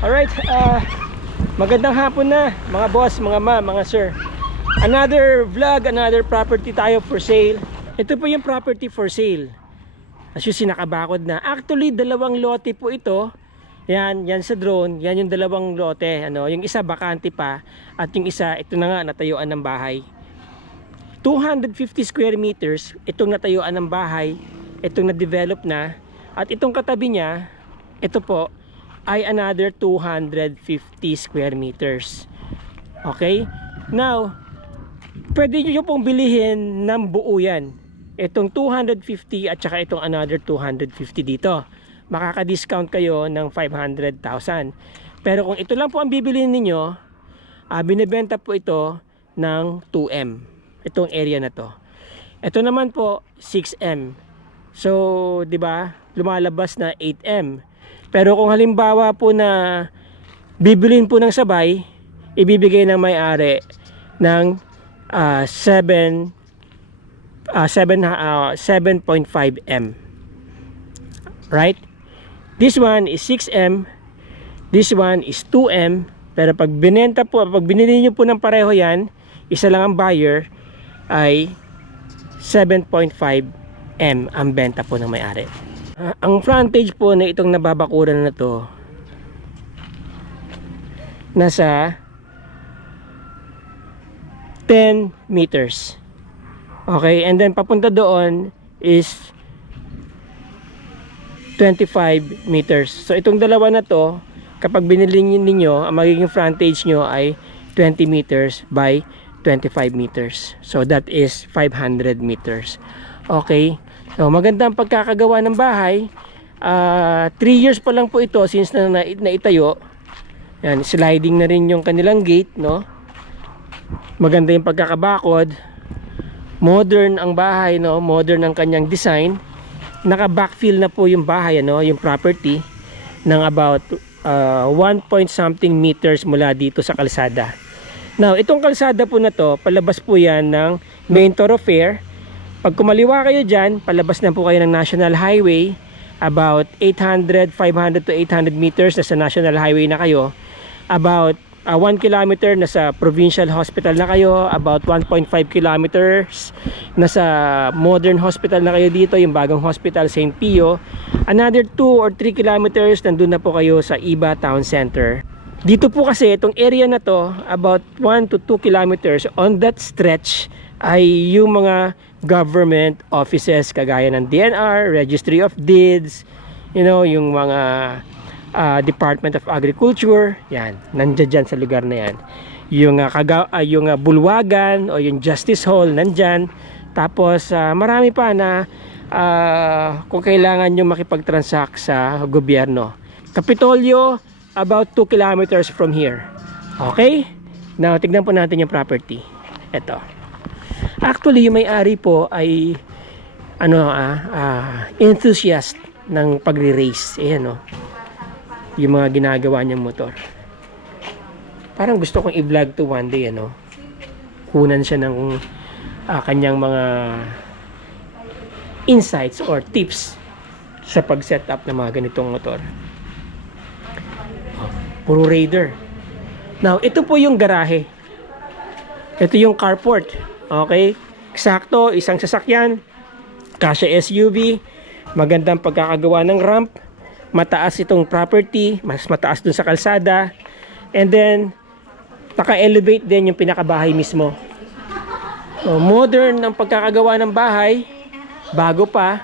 Alright, magandang hapon na mga boss, mga ma, mga sir. Another vlog, another property tayo for sale. Ito po yung property for sale. As you see, nakabakod na. Actually, dalawang lote po ito. Yan sa drone, yan yung dalawang lote. Yung isa bakante pa at yung isa, ito na nga, natayuan ng bahay. 250 square meters, itong natayuan ng bahay, itong na-develop na. At itong katabi niya, ito po, ay another 250 square meters. Okay? Now, pwede nyo pong bilihin ng buo yan. Itong 250 at saka itong another 250 dito. Makaka-discount kayo ng 500,000. Pero kung ito lang po ang bibilihin ninyo, binibenta po ito ng 2M. Itong area na to. Ito naman po 6M. So, 'di ba? Lumalabas na 8M. Pero kung halimbawa po na bibilin po ng sabay, ibibigay ng may-ari ng 7.5M. Right? This one is 6M. This one is 2M. Pero pag binenta po, pag binili niyo po ng pareho yan, isa lang ang buyer, ay 7.5M ang benta po ng may-ari. Ang frontage po na itong nababakuran na to nasa 10 meters. Okay, and then papunta doon is 25 meters. So itong dalawa na to, kapag binili ninyo, ang magiging frontage nyo ay 20 meters by 25 meters. So that is 500 meters. Okay. So maganda ang pagkakagawa ng bahay. 3 years pa lang po ito since na itayo. Yan, sliding na rin yung kanilang gate, no? Maganda yung pagkakabakod. Modern ang bahay, no? Modern ang kanyang design. Naka-backfill na po yung bahay, ano, yung property ng about 1 point something meters mula dito sa kalsada. Now, itong kalsada po na to, palabas po yan ng main thoroughfare. Pag kumaliwa kayo dyan, palabas na po kayo ng National Highway. About 500 to 800 meters na sa National Highway na kayo. About 1 kilometer na sa Provincial Hospital na kayo. About 1.5 kilometers na sa Modern Hospital na kayo dito, yung bagong hospital, St. Pio. Another 2 or 3 kilometers, nandun na po kayo sa Iba Town Center. Dito po kasi, itong area na to, about 1 to 2 kilometers on that stretch, ay yung mga government offices kagaya ng DNR, Registry of Deeds, yung mga Department of Agriculture, yan, nandiyan dyan sa lugar na yan. Yung bulwagan o yung Justice Hall, nandyan. Tapos marami pa na kung kailangan nyo makipag-transact sa gobyerno. Kapitolyo, about 2 kilometers from here. Okay? Now, tignan po natin yung property. Ito. Actually, yung may-ari po ay enthusiast ng pagre-race. Ayan, yung mga ginagawa niyang motor. Parang gusto kong i-vlog to one day, kunan siya ng kanyang mga insights or tips sa pag-set up ng mga ganitong motor. Puro Raider. Now, ito po yung garahe. Ito yung carport. Okay? Eksakto, isang sasakyan. Kasya SUV. Magandang pagkakagawa ng ramp. Mataas itong property. Mas mataas dun sa kalsada. And then, naka-elevate din yung pinakabahay mismo. So, modern ang pagkakagawa ng bahay. Bago pa.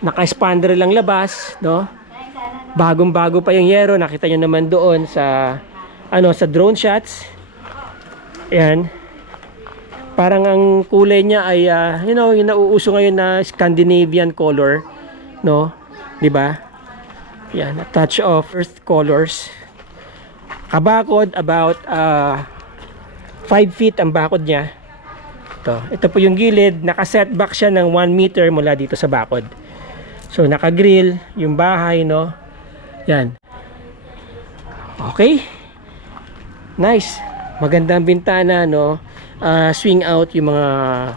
Naka-expander lang labas. No? Bagong-bago pa yung yero. Nakita nyo naman doon sa sa drone shots. Ayan. Parang ang kulay niya ay yung nauuso ngayon na Scandinavian color, no? 'Di ba? Yan, a touch of earth colors. Kabakod about 5 feet ang bakod niya. Ito po yung gilid, naka-setback siya ng 1 meter mula dito sa bakod. So naka-grill yung bahay, no? Yan. Okay? Nice. Magandang bintana, no? Swing out yung mga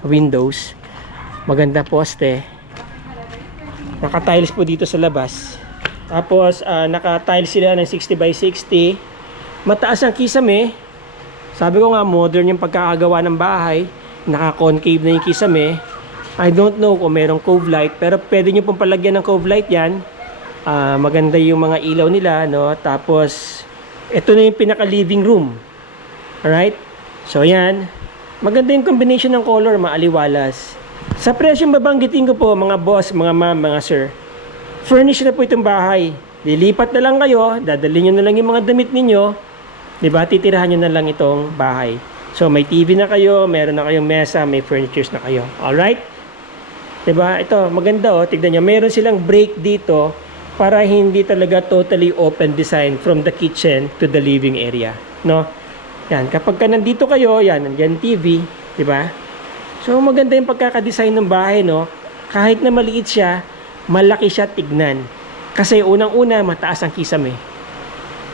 windows. Maganda poste. Naka-tiles po dito sa labas. Tapos, naka-tile sila ng 60 by 60. Mataas ang kisame. Sabi ko nga, modern yung pagkakagawa ng bahay. Naka-concave na yung kisame. I don't know kung merong cove light, pero pwede nyo pong palagyan ng cove light yan. Maganda yung mga ilaw nila, no? Tapos, ito na yung pinaka-living room. Alright? So, yan. Maganda yung combination ng color, maaliwalas. Sa presyong babanggitin ko po, mga boss, mga ma'am, mga sir, furnish na po itong bahay. Lilipat na lang kayo, dadalhin nyo na lang yung mga damit ninyo, diba? Titirahan nyo na lang itong bahay. So, may TV na kayo, meron na kayong mesa, may furnitures na kayo. Alright? Diba? Ito, maganda oh. Tignan nyo, meron silang break dito para hindi talaga totally open design from the kitchen to the living area. No? Yan, kapag ka nandito kayo, yan, nandiyan TV, di ba? So, maganda yung pagkakadesign ng bahay, no? Kahit na maliit siya, malaki siya tignan. Kasi unang-una, mataas ang kisame.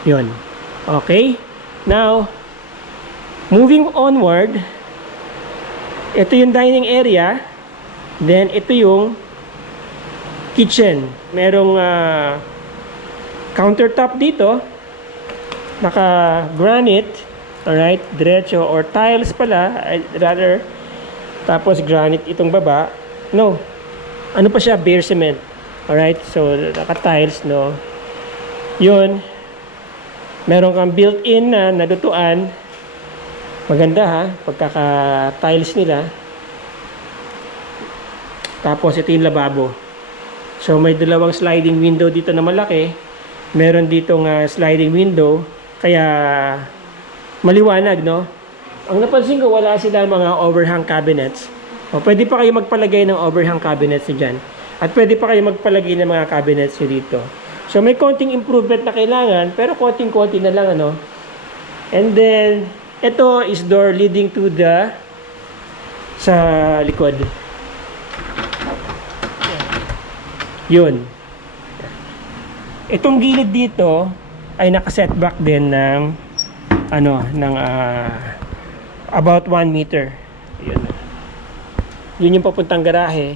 Yun. Okay? Now, moving onward, ito yung dining area. Then, ito yung kitchen. Merong countertop dito. Naka-granite. Alright, diretso or tiles pala, rather. Tapos granite itong baba. No. Ano pa siya? Bare cement. Alright, so naka-tiles, no. Yun. Meron kang built-in na nalutuan. Maganda ha, pagkaka-tiles nila. Tapos ito yung lababo. So may dalawang sliding window dito na malaki. Meron ditong sliding window. Kaya maliwanag, no? Ang napansin ko, wala sila mga overhang cabinets. O, pwede pa kayo magpalagay ng overhang cabinets nyo dyan. At pwede pa kayo magpalagay ng mga cabinets nyo dito. So, may konting improvement na kailangan, pero konting-konti na lang, ano? And then, ito is door leading to the sa likod. Yun. Itong gilid dito ay naka-setback din ng about 1 meter. Yun yung papuntang garahe.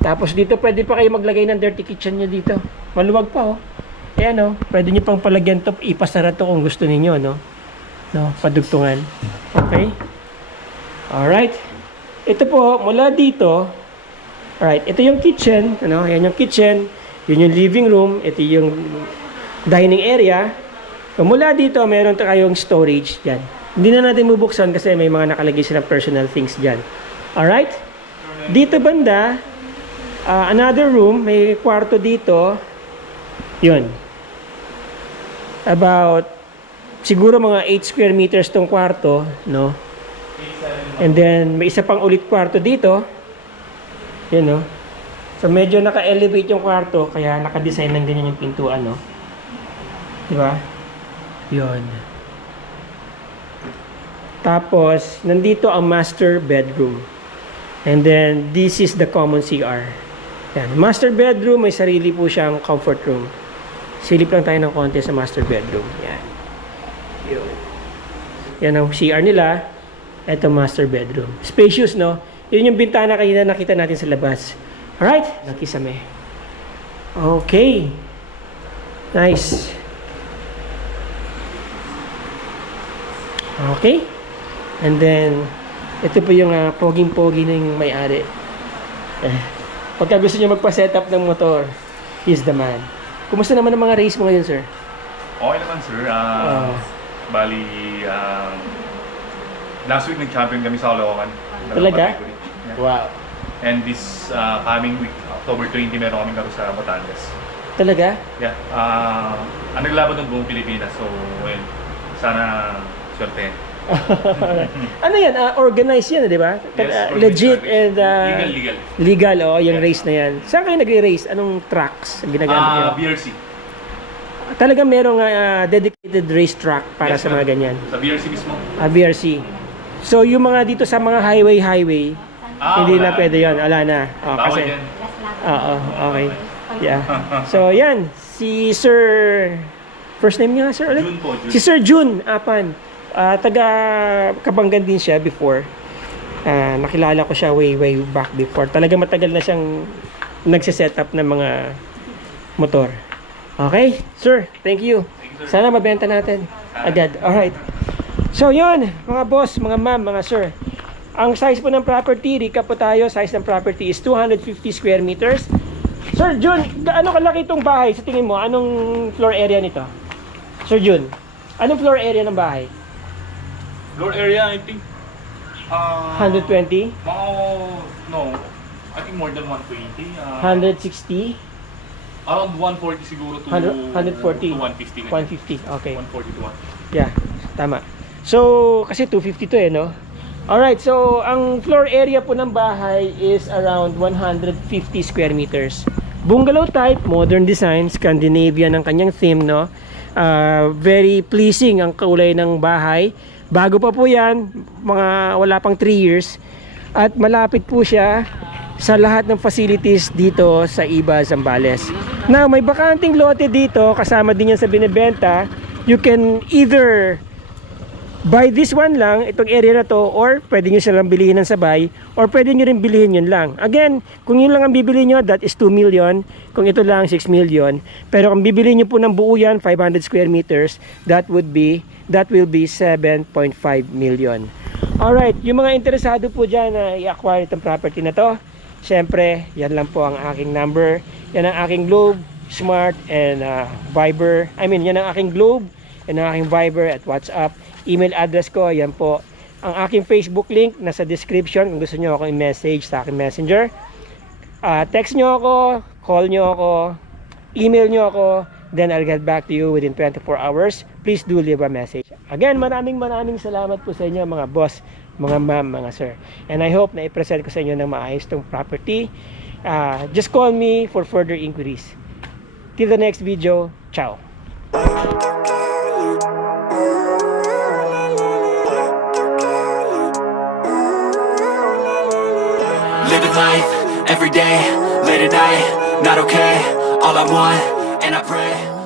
Tapos dito pwede pa kayo maglagay ng dirty kitchen nyo dito. Maluwag pa oh. Ayan oh, pwede nyo pang palagyan to, ipasara to kung gusto niyo, no? No, padugtungan. Okay? Alright. Ito po, mula dito, alright, ito yung kitchen, ano? Ayan yung kitchen, yun yung living room, ito yung dining area. So, mula dito, meron kayong storage dyan. Hindi na natin bubuksan kasi may mga nakalagay silang personal things dyan. Alright? Dito banda, another room, may kwarto dito. Yun. About, siguro mga 8 square meters tong kwarto, no? And then, may isa pang ulit kwarto dito. Yun, no? So, medyo naka-elevate yung kwarto, kaya naka-design ng ganyan yung pintuan, no? Diba? Yun. Tapos, nandito ang master bedroom. And then, this is the common CR. Yan. Master bedroom, may sarili po siyang comfort room. Silip lang tayo ng konti sa master bedroom. Yan. Yun. Yan ang CR nila. Ito master bedroom. Spacious, no? Yun yung bintana kanina nakita natin sa labas. Alright? Nakisame. Okay. Nice. Okay? And then, ito po yung poging-pogi na yung may-ari. Pagka gusto nyo magpa-setup ng motor, he's the man. Kumusta naman ang mga race mo ngayon, sir? Okay naman, sir. Bali, last week nag-champion kami sa Caloocan. Talaga? Yeah. Wow. And this coming week, October 20, meron kami karo sa Batangas. Talaga? Yeah. Naglaban ng buong Pilipinas. So, well, sana swerte. Ano yan? Organized yan, di ba? Yes, Legit and legal. legal, oh, yung race na yan. Saan kayo nag-race? Anong tracks ang ginagamit nyo? BRC. Talaga merong dedicated race track para Yes, sa mga ganyan. Sa BRC mismo. BRC. So, yung mga dito sa mga highway, hindi wala. na pwede yun. Wala na. Oh, Bawal kasi, yan. oo, okay. Yeah. So, yan. Si Sir... First name niya, Sir? Ulit? June po, June. Si Sir June Apan. Taga Kabanggan din siya before. Nakilala ko siya way back before. Talaga matagal na siyang nagsiset up ng mga motor. Okay, sir, thank you. Thank you, sir. Sana mabenta natin agad. Alright. So yun, mga boss, mga ma'am, mga sir. Ang size po ng property, recap po tayo, size ng property is 250 square meters. Sir Jun, gaano kalaki itong bahay sa tingin mo? Anong floor area nito? Sir Jun, anong floor area ng bahay? Floor area, I think 120? No, I think more than 120. 160? Around 140 siguro to 140? to 150. 150, okay. 140 to 150. Yeah, tama. So, kasi 250 to eh, no? Alright, so ang floor area po ng bahay is around 150 square meters. Bungalow type, modern design, Scandinavian ang kanyang theme, no? Very pleasing ang kulay ng bahay. Bago pa po yan, mga wala pang 3 years. At malapit po siya sa lahat ng facilities dito sa Iba, Zambales. Now, may bakanting lote dito, kasama din yan sa binibenta. You can either buy this one lang, itong area na to, or pwede nyo silang bilihin ng sabay, or pwede nyo rin bilihin yun lang. Again, kung yun lang ang bibili nyo, that is 2 million. Kung ito lang, 6 million. Pero kung bibili nyo po ng buo yan, 500 square meters, that will be 7.5 million. Alright, yung mga interesado po dyan na i-acquire itong property na to, syempre, yan lang po ang aking number. Yan ang aking Globe, Smart, and Viber. Yan ang aking Globe, and ang aking Viber at WhatsApp. Email address ko, yan po. Ang aking Facebook link nasa description kung gusto nyo ako i-message sa aking messenger. Text nyo ako, call nyo ako, email nyo ako, then I'll get back to you within 24 hours. Please do leave a message. Again, maraming salamat po sa inyo mga boss, mga ma'am, mga sir. And I hope na i-present ko sa inyo ng maayos tong property. Just call me for further inquiries. Till the next video, ciao! Living life, every day, late at night, not okay. All I want, and I pray